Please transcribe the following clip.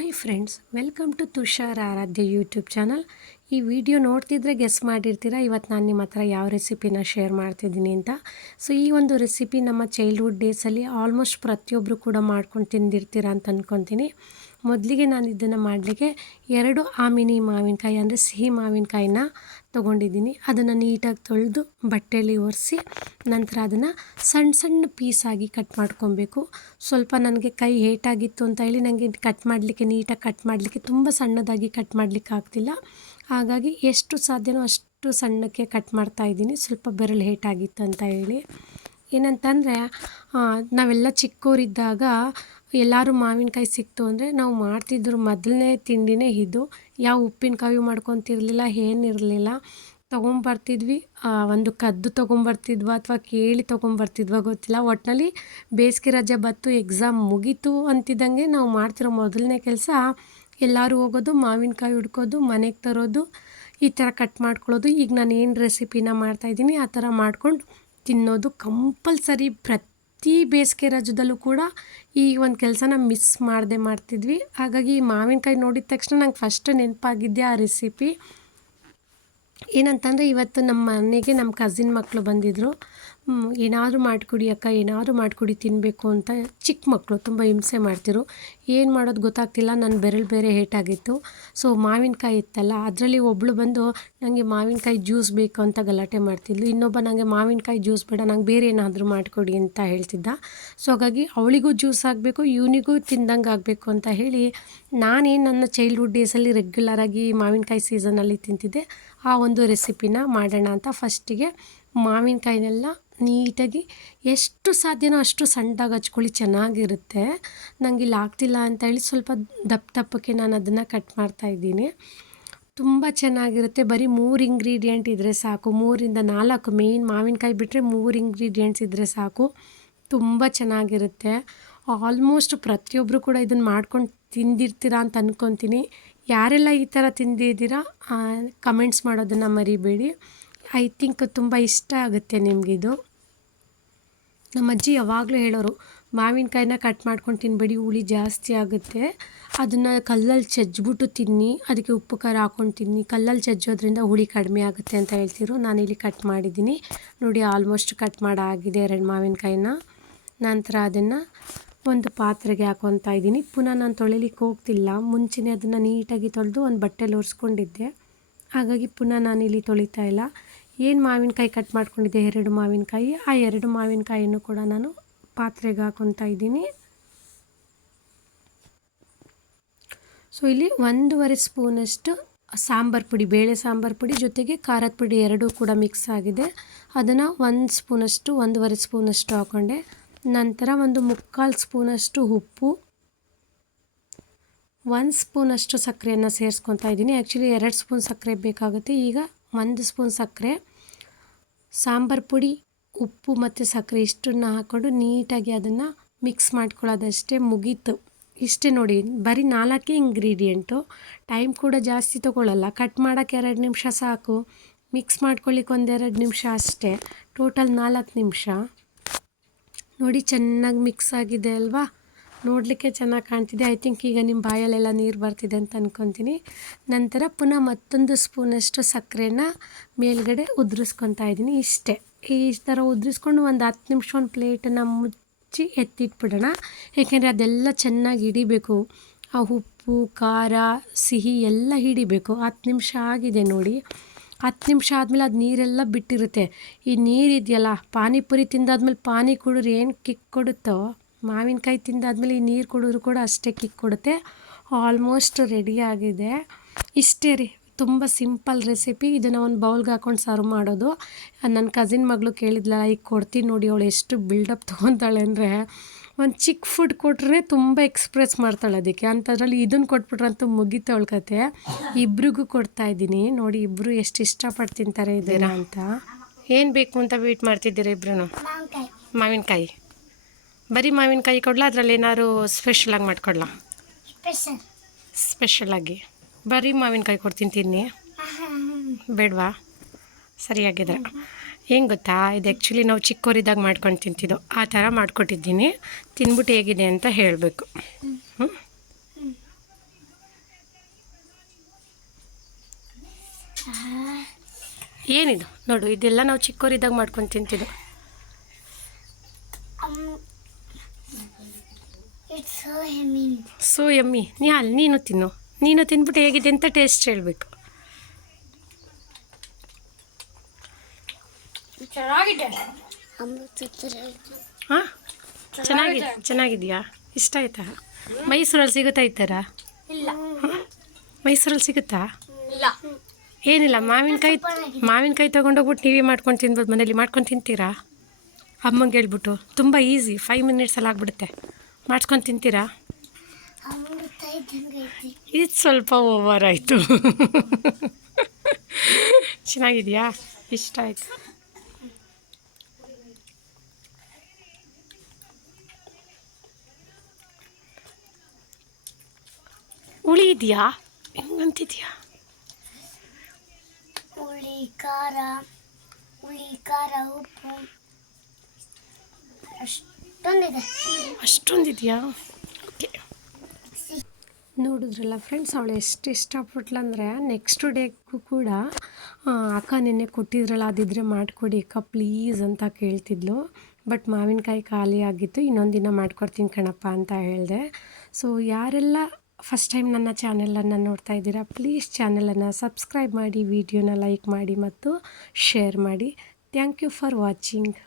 hi friends welcome to Tushar Aradhya YouTube channel ಈ video ನೋಡ್ತಿದ್ರೆ guess ಮಾಡಿರ್ತೀರ ಇವತ್ತು ನಾನು ನಿಮ್ಮ ಹತ್ರ ಯಾವ ರೆಸಿಪಿನ ಶೇರ್ ಮಾಡ್ತಿದ್ದೀನಿ ಅಂತ ಸೊ ಈ ಒಂದು ರೆಸಿಪಿ ನಮ್ಮ ಚೈಲ್ಡ್ಹುಡ್ ಡೇಸಲ್ಲಿ ಆಲ್ಮೋಸ್ಟ್ ಪ್ರತಿಯೊಬ್ಬರು ಕೂಡ ಮಾಡ್ಕೊಂಡು ತಿಂದಿರ್ತೀರ ಅಂತ ಅಂದ್ಕೊತೀನಿ ಮೊದಲಿಗೆ ನಾನು ಇದನ್ನು ಮಾಡಲಿಕ್ಕೆ ಎರಡು ಆಮಿನಿ ಮಾವಿನಕಾಯಿ ಅಂದರೆ ಸಿಹಿ ಮಾವಿನಕಾಯಿನ ತೊಗೊಂಡಿದ್ದೀನಿ ಅದನ್ನು ನೀಟಾಗಿ ತೊಳೆದು ಬಟ್ಟೆಯಲ್ಲಿ ಒರೆಸಿ ನಂತರ ಅದನ್ನು ಸಣ್ಣ ಸಣ್ಣ ಪೀಸಾಗಿ ಕಟ್ ಮಾಡ್ಕೊಬೇಕು ಸ್ವಲ್ಪ ನನಗೆ ಕೈ ಏಟಾಗಿತ್ತು ಅಂತ ಹೇಳಿ ನನಗೆ ಕಟ್ ಮಾಡಲಿಕ್ಕೆ ನೀಟಾಗಿ ಕಟ್ ಮಾಡಲಿಕ್ಕೆ ತುಂಬ ಸಣ್ಣದಾಗಿ ಕಟ್ ಮಾಡಲಿಕ್ಕೆ ಆಗ್ತಿಲ್ಲ ಹಾಗಾಗಿ ಎಷ್ಟು ಸಾಧ್ಯನೋ ಅಷ್ಟು ಸಣ್ಣಕ್ಕೆ ಕಟ್ ಮಾಡ್ತಾ ಇದ್ದೀನಿ ಸ್ವಲ್ಪ ಬೆರಳು ಹೇಟಾಗಿತ್ತು ಅಂತ ಹೇಳಿ ಏನಂತಂದರೆ ನಾವೆಲ್ಲ ಚಿಕ್ಕವರಿದ್ದಾಗ ಎಲ್ಲರೂ ಮಾವಿನಕಾಯಿ ಸಿಕ್ತು ಅಂದರೆ ನಾವು ಮಾಡ್ತಿದ್ರು ಮೊದಲನೇ ತಿಂಡಿನೇ ಇದು ಯಾವ ಉಪ್ಪಿನಕಾಯಿ ಮಾಡ್ಕೊತಿರ್ಲಿಲ್ಲ ಏನಿರಲಿಲ್ಲ ತೊಗೊಂಬರ್ತಿದ್ವಿ ಒಂದು ಕದ್ದು ತೊಗೊಂಬರ್ತಿದ್ವ ಅಥವಾ ಕೇಳಿ ತೊಗೊಂಬರ್ತಿದ್ವ ಗೊತ್ತಿಲ್ಲ ಒಟ್ಟಿನಲ್ಲಿ ಬೇಸಿಗೆ ರಜೆ ಬತ್ತು ಎಕ್ಸಾಮ್ ಮುಗೀತು ಅಂತಿದ್ದಂಗೆ ನಾವು ಮಾಡ್ತಿರೋ ಮೊದಲನೇ ಕೆಲಸ ಎಲ್ಲರೂ ಹೋಗೋದು ಮಾವಿನಕಾಯಿ ಹುಡ್ಕೋದು ಮನೆಗೆ ತರೋದು ಈ ಥರ ಕಟ್ ಮಾಡ್ಕೊಳ್ಳೋದು ಈಗ ನಾನು ಏನು ರೆಸಿಪಿನ ಮಾಡ್ತಾಯಿದ್ದೀನಿ ಆ ಥರ ಮಾಡ್ಕೊಂಡು ತಿನ್ನೋದು ಕಂಪಲ್ಸರಿ ಪ್ರತಿ ಬೇಸಿಗೆ ರಜದಲ್ಲೂ ಕೂಡ ಈ ಒಂದು ಕೆಲಸನ ಮಿಸ್ ಮಾಡದೆ ಮಾಡ್ತಿದ್ವಿ ಹಾಗಾಗಿ ಈ ಮಾವಿನಕಾಯಿ ನೋಡಿದ ತಕ್ಷಣ ನಂಗೆ ಫಸ್ಟ್ ನೆನಪಾಗಿದ್ದೆ ಆ ರೆಸಿಪಿ ಏನಂತಂದರೆ ಇವತ್ತು ನಮ್ಮ ಮನೆಗೆ ನಮ್ಮ ಕಸಿನ್ ಮಕ್ಕಳು ಬಂದಿದ್ದರು ಏನಾದರೂ ಮಾಡಿಕೊಡಿ ಅಕ್ಕ ಏನಾದರೂ ಮಾಡಿಕೊಡಿ ತಿನ್ನಬೇಕು ಅಂತ ಚಿಕ್ಕ ಮಕ್ಕಳು ತುಂಬ ಹಿಂಸೆ ಮಾಡ್ತಿರು ಏನು ಮಾಡೋದು ಗೊತ್ತಾಗ್ತಿಲ್ಲ ನನ್ನ ಬೆರಳು ಬೇರೆ ಏಟಾಗಿತ್ತು ಸೊ ಮಾವಿನಕಾಯಿ ಇತ್ತಲ್ಲ ಅದರಲ್ಲಿ ಒಬ್ಬಳು ಬಂದು ನನಗೆ ಮಾವಿನಕಾಯಿ ಜ್ಯೂಸ್ ಬೇಕು ಅಂತ ಗಲಾಟೆ ಮಾಡ್ತಿದ್ಲು ಇನ್ನೊಬ್ಬ ನನಗೆ ಮಾವಿನಕಾಯಿ ಜ್ಯೂಸ್ ಬೇಡ ನಂಗೆ ಬೇರೆ ಏನಾದರೂ ಮಾಡಿಕೊಡಿ ಅಂತ ಹೇಳ್ತಿದ್ದ ಸೊ ಹಾಗಾಗಿ ಅವಳಿಗೂ ಜ್ಯೂಸ್ ಆಗಬೇಕು ಇವನಿಗೂ ತಿಂದಂಗೆ ಆಗಬೇಕು ಅಂತ ಹೇಳಿ ನಾನೇನು ನನ್ನ ಚೈಲ್ಡ್ಹುಡ್ ಡೇಸಲ್ಲಿ ರೆಗ್ಯುಲರಾಗಿ ಮಾವಿನಕಾಯಿ ಸೀಸನಲ್ಲಿ ತಿಂತಿದ್ದೆ ಆ ಒಂದು ರೆಸಿಪಿನ ಮಾಡೋಣ ಅಂತ ಫಸ್ಟಿಗೆ ಮಾವಿನಕಾಯಿನೆಲ್ಲ ನೀಟಾಗಿ ಎಷ್ಟು ಸಾಧ್ಯನೋ ಅಷ್ಟು ಸಣ್ಣದಾಗಿ ಹಚ್ಕೊಳ್ಳಿ ಚೆನ್ನಾಗಿರುತ್ತೆ ನನಗೆ ಇಲ್ಲಿ ಆಗ್ತಿಲ್ಲ ಅಂತೇಳಿ ಸ್ವಲ್ಪ ದಪ್ಪ ದಪ್ಪಕ್ಕೆ ನಾನು ಅದನ್ನು ಕಟ್ ಮಾಡ್ತಾಯಿದ್ದೀನಿ ತುಂಬ ಚೆನ್ನಾಗಿರುತ್ತೆ ಬರೀ ಮೂರು ಇಂಗ್ರೀಡಿಯೆಂಟ್ ಇದ್ದರೆ ಸಾಕು ಮೂರಿಂದ ನಾಲ್ಕು ಮೇಯ್ನ್ ಮಾವಿನಕಾಯಿ ಬಿಟ್ಟರೆ ಮೂರು ಇಂಗ್ರೀಡಿಯೆಂಟ್ಸ್ ಇದ್ದರೆ ಸಾಕು ತುಂಬ ಚೆನ್ನಾಗಿರುತ್ತೆ ಆಲ್ಮೋಸ್ಟ್ ಪ್ರತಿಯೊಬ್ಬರು ಕೂಡ ಇದನ್ನು ಮಾಡ್ಕೊಂಡು ತಿಂದಿರ್ತೀರ ಅಂತ ಅಂದ್ಕೊತೀನಿ ಯಾರೆಲ್ಲ ಈ ಥರ ತಿಂದಿದ್ದೀರಾ ಕಮೆಂಟ್ಸ್ ಮಾಡೋದನ್ನು ಮರಿಬೇಡಿ ಐ ಥಿಂಕ್ ತುಂಬ ಇಷ್ಟ ಆಗುತ್ತೆ ನಿಮಗಿದು ನಮ್ಮ ಅಜ್ಜಿ ಯಾವಾಗಲೂ ಹೇಳೋರು ಮಾವಿನಕಾಯಿನ ಕಟ್ ಮಾಡ್ಕೊಂಡು ತಿನ್ನಬೇಡಿ ಹುಳಿ ಜಾಸ್ತಿ ಆಗುತ್ತೆ ಅದನ್ನು ಕಲ್ಲಲ್ಲಿ ಚಜ್ಜಿಬಿಟ್ಟು ತಿನ್ನಿ ಅದಕ್ಕೆ ಉಪ್ಪು ಖಾರ ಹಾಕ್ಕೊಂಡು ತಿನ್ನಿ ಕಲ್ಲಲ್ಲಿ ಚಜ್ಜೋದ್ರಿಂದ ಹುಳಿ ಕಡಿಮೆ ಆಗುತ್ತೆ ಅಂತ ಹೇಳ್ತಿರು ನಾನಿಲ್ಲಿ ಕಟ್ ಮಾಡಿದ್ದೀನಿ ನೋಡಿ ಆಲ್ಮೋಸ್ಟ್ ಕಟ್ ಮಾಡಾಗಿದೆ ಎರಡು ಮಾವಿನಕಾಯಿನ ನಂತರ ಅದನ್ನು ಒಂದು ಪಾತ್ರೆಗೆ ಹಾಕೊತಾ ಇದ್ದೀನಿ ಪುನಃ ನಾನು ತೊಳಿಲಿಕ್ಕೆ ಹೋಗ್ತಿಲ್ಲ ಮುಂಚೆನೇ ಅದನ್ನು ನೀಟಾಗಿ ತೊಳೆದು ಒಂದು ಬಟ್ಟೆಲಿ ಒರೆಸ್ಕೊಂಡಿದ್ದೆ ಹಾಗಾಗಿ ಪುನಃ ನಾನಿಲ್ಲಿ ತೊಳಿತಾ ಇಲ್ಲ ಏನು ಮಾವಿನಕಾಯಿ ಕಟ್ ಮಾಡ್ಕೊಂಡಿದ್ದೆ ಎರಡು ಮಾವಿನಕಾಯಿ ಆ ಎರಡು ಮಾವಿನಕಾಯಿಯನ್ನು ಕೂಡ ನಾನು ಪಾತ್ರೆಗೆ ಹಾಕೊತ ಇದ್ದೀನಿ ಸೊ ಇಲ್ಲಿ ಒಂದೂವರೆ ಸ್ಪೂನಷ್ಟು ಸಾಂಬಾರು ಪುಡಿ ಬೇಳೆ ಸಾಂಬಾರು ಪುಡಿ ಜೊತೆಗೆ ಖಾರದ ಪುಡಿ ಎರಡೂ ಕೂಡ ಮಿಕ್ಸ್ ಆಗಿದೆ ಅದನ್ನು ಒಂದು ಸ್ಪೂನಷ್ಟು ಒಂದೂವರೆ ಸ್ಪೂನಷ್ಟು ಹಾಕೊಂಡೆ ನಂತರ ಒಂದು ಮುಕ್ಕಾಲು ಸ್ಪೂನಷ್ಟು ಉಪ್ಪು ಒಂದು ಸ್ಪೂನಷ್ಟು ಸಕ್ಕರೆಯನ್ನು ಸೇರಿಸ್ಕೊತಾ ಇದ್ದೀನಿ ಆ್ಯಕ್ಚುಲಿ ಎರಡು ಸ್ಪೂನ್ ಸಕ್ಕರೆ ಬೇಕಾಗುತ್ತೆ ಈಗ ಒಂದು ಸ್ಪೂನ್ ಸಕ್ಕರೆ ಸಾಂಬಾರು ಪುಡಿ ಉಪ್ಪು ಮತ್ತು ಸಕ್ಕರೆ ಇಷ್ಟನ್ನು ಹಾಕ್ಕೊಂಡು ನೀಟಾಗಿ ಅದನ್ನು ಮಿಕ್ಸ್ ಮಾಡ್ಕೊಳ್ಳೋದಷ್ಟೇ ಮುಗೀತು ಇಷ್ಟೇ ನೋಡಿ ಬರೀ ನಾಲ್ಕೇ ಇಂಗ್ರೀಡಿಯೆಂಟು ಟೈಮ್ ಕೂಡ ಜಾಸ್ತಿ ತೊಗೊಳ್ಳಲ್ಲ ಕಟ್ ಮಾಡೋಕ್ಕೆ ಎರಡು ನಿಮಿಷ ಸಾಕು ಮಿಕ್ಸ್ ಮಾಡ್ಕೊಳ್ಳಿಕ್ಕೆ ಒಂದೆರಡು ನಿಮಿಷ ಅಷ್ಟೇ ಟೋಟಲ್ ನಾಲ್ಕು ನಿಮಿಷ ನೋಡಿ ಚೆನ್ನಾಗಿ ಮಿಕ್ಸ್ ಆಗಿದೆ ಅಲ್ವಾ ನೋಡಲಿಕ್ಕೆ ಚೆನ್ನಾಗಿ ಕಾಣ್ತಿದೆ ಐ ಥಿಂಕ್ ಈಗ ನಿಮ್ಮ ಬಾಯಲ್ಲೆಲ್ಲ ನೀರು ಬರ್ತಿದೆ ಅಂತ ಅಂದ್ಕೊತೀನಿ ನಂತರ ಪುನಃ ಮತ್ತೊಂದು ಸ್ಪೂನಷ್ಟು ಸಕ್ಕರೆನ ಮೇಲ್ಗಡೆ ಉದುರಿಸ್ಕೊತಾ ಇದ್ದೀನಿ ಇಷ್ಟೇ ಈ ಥರ ಉದುರಿಸ್ಕೊಂಡು ಒಂದು ಹತ್ತು ನಿಮಿಷ ಒಂದು ಪ್ಲೇಟನ್ನ ಮುಚ್ಚಿ ಎತ್ತಿಟ್ಬಿಡೋಣ ಏಕೆಂದರೆ ಅದೆಲ್ಲ ಚೆನ್ನಾಗಿ ಹಿಡಿಬೇಕು ಆ ಉಪ್ಪು ಖಾರ ಸಿಹಿ ಎಲ್ಲ ಹಿಡಿಬೇಕು ಹತ್ತು ನಿಮಿಷ ಆಗಿದೆ ನೋಡಿ ಹತ್ತು ನಿಮಿಷ ಆದಮೇಲೆ ಅದು ನೀರೆಲ್ಲ ಬಿಟ್ಟಿರುತ್ತೆ ಈ ಇದೆಯಲ್ಲ ಪಾನಿಪುರಿ ತಿಂದಾದ್ಮೇಲೆ ಪಾನಿ ಕುಡಿದ್ರೆ ಏನು ಕಿಕ್ ಕೊಡುತ್ತೋ ಮಾವಿನಕಾಯಿ ತಿಂದಾದ್ಮೇಲೆ ಈ ನೀರು ಕುಡಿದ್ರು ಕೂಡ ಅಷ್ಟೇ ಕಿಕ್ ಕೊಡುತ್ತೆ ಆಲ್ಮೋಸ್ಟ್ ರೆಡಿಯಾಗಿದೆ ಇಷ್ಟೇ ರೀ ತುಂಬ ಸಿಂಪಲ್ ರೆಸಿಪಿ ಇದನ್ನು ಒಂದು ಬೌಲ್ಗೆ ಹಾಕೊಂಡು ಸರ್ವ್ ಮಾಡೋದು ನನ್ನ ಕಸಿನ್ ಮಗಳು ಕೇಳಿದ್ಲ ಈಗ ಕೊಡ್ತೀನಿ ನೋಡಿ ಅವಳು ಎಷ್ಟು ಬಿಲ್ಡಪ್ ತೊಗೊತಾಳೆ ಅಂದರೆ ಒಂದು ಚಿಕ್ಕ ಫುಡ್ ಕೊಟ್ರೆ ತುಂಬ ಎಕ್ಸ್ಪ್ರೆಸ್ ಮಾಡ್ತಾಳೆ ಅದಕ್ಕೆ ಅಂಥದ್ರಲ್ಲಿ ಇದನ್ನು ಕೊಟ್ಬಿಟ್ರಂತೂ ಮುಗಿತವಳ ಕತೆ ಇಬ್ರಿಗೂ ಕೊಡ್ತಾ ಇದ್ದೀನಿ ನೋಡಿ ಇಬ್ಬರು ಎಷ್ಟು ಇಷ್ಟಪಟ್ಟು ತಿಂತಾರೆ ಇದ್ದೀರಾ ಅಂತ ಏನು ಬೇಕು ಅಂತ ವೇಟ್ ಮಾಡ್ತಿದ್ದೀರಾ ಇಬ್ಬರೂ ಮಾವಿನಕಾಯಿ ಬರೀ ಮಾವಿನಕಾಯಿ ಕೊಡಲಾ ಅದರಲ್ಲಿ ಏನಾದ್ರು ಸ್ಪೆಷಲಾಗಿ ಮಾಡಿಕೊಡ್ಲಾ ಸ್ಪೆಷಲಾಗಿ ಬರೀ ಮಾವಿನಕಾಯಿ ಕೊಡ್ತೀನಿ ತಿನ್ನಿ ಬೇಡವಾ ಸರಿಯಾಗಿದ್ರೆ ಹೆಂಗೆ ಗೊತ್ತಾ ಇದು ಆ್ಯಕ್ಚುಲಿ ನಾವು ಚಿಕ್ಕವರಿದ್ದಾಗ ಮಾಡ್ಕೊಂಡು ತಿಂತಿದ್ದೋ ಆ ಥರ ಮಾಡ್ಕೊಟ್ಟಿದ್ದೀನಿ ತಿನ್ಬಿಟ್ಟು ಹೇಗಿದೆ ಅಂತ ಹೇಳಬೇಕು ಹ್ಞೂ ಏನಿದು ನೋಡು ಇದೆಲ್ಲ ನಾವು ಚಿಕ್ಕವರಿದ್ದಾಗ ಮಾಡ್ಕೊಂಡು ತಿಂತಿದ್ದು ಸೊ ಎಮ್ಮಿ ಅಲ್ಲಿ ನೀನು ತಿನ್ನು ನೀನು ತಿನ್ಬಿಟ್ಟು ಹೇಗಿದೆ ಅಂತ ಟೇಸ್ಟ್ ಹೇಳಬೇಕು ಚೆನ್ನಾಗಿದೆ ಹಾಂ ಚೆನ್ನಾಗಿದೆ ಚೆನ್ನಾಗಿದೆಯಾ ಇಷ್ಟ ಆಯ್ತಾ ಮೈಸೂರಲ್ಲಿ ಸಿಗುತ್ತಾ ಇತ್ತರ ಮೈಸೂರಲ್ಲಿ ಸಿಗುತ್ತಾ ಏನಿಲ್ಲ ಮಾವಿನಕಾಯಿ ಮಾವಿನಕಾಯಿ ತೊಗೊಂಡೋಗ್ಬಿಟ್ಟು ನೀವೇ ಮಾಡ್ಕೊಂಡು ತಿನ್ಬೋದು ಮನೇಲಿ ಮಾಡ್ಕೊಂಡು ತಿಂತೀರಾ ಅಮ್ಮಂಗೆ ಹೇಳ್ಬಿಟ್ಟು ತುಂಬ ಈಸಿ ಫೈವ್ ಮಿನಿಟ್ಸಲ್ಲಿ ಆಗಿಬಿಡುತ್ತೆ ಮಾಡ್ಸ್ಕೊಂಡು ತಿಂತೀರಾ ಇದು ಸ್ವಲ್ಪ ಓವರ್ ಆಯಿತು ಚೆನ್ನಾಗಿದೆಯಾ ಇಷ್ಟ ಆಯಿತು ಹುಳಿ ಇದೆಯಾ ಹೆಂಗಂತಿದ್ಯಾ ಖಾರ ಹುಳಿ ಉಪ್ಪು ಅಷ್ಟೊಂದಿದೆ ಅಷ್ಟೊಂದಿದೆಯಾ ನೋಡಿದ್ರಲ್ಲ ಫ್ರೆಂಡ್ಸ್ ಅವಳು ಎಷ್ಟು ಇಷ್ಟಪಟ್ಲಂದ್ರೆ ನೆಕ್ಸ್ಟ್ ಡೇಗೂ ಕೂಡ ಅಕ್ಕ ನಿನ್ನೆ ಕೊಟ್ಟಿದ್ರಲ್ಲ ಅದಿದ್ರೆ ಮಾಡಿಕೊಡಿ ಅಕ್ಕ ಪ್ಲೀಸ್ ಅಂತ ಕೇಳ್ತಿದ್ಲು ಬಟ್ ಮಾವಿನಕಾಯಿ ಖಾಲಿ ಆಗಿತ್ತು ಇನ್ನೊಂದು ದಿನ ಮಾಡ್ಕೊಡ್ತೀನಿ ಕಣಪ್ಪ ಅಂತ ಹೇಳಿದೆ ಸೊ ಯಾರೆಲ್ಲ ಫಸ್ಟ್ ಟೈಮ್ ನನ್ನ ಚಾನೆಲನ್ನು ನೋಡ್ತಾ ಇದ್ದೀರಾ ಪ್ಲೀಸ್ ಚಾನೆಲನ್ನು ಸಬ್ಸ್ಕ್ರೈಬ್ ಮಾಡಿ ವಿಡಿಯೋನ ಲೈಕ್ ಮಾಡಿ ಮತ್ತು ಶೇರ್ ಮಾಡಿ ಥ್ಯಾಂಕ್ ಯು ಫಾರ್ ವಾಚಿಂಗ್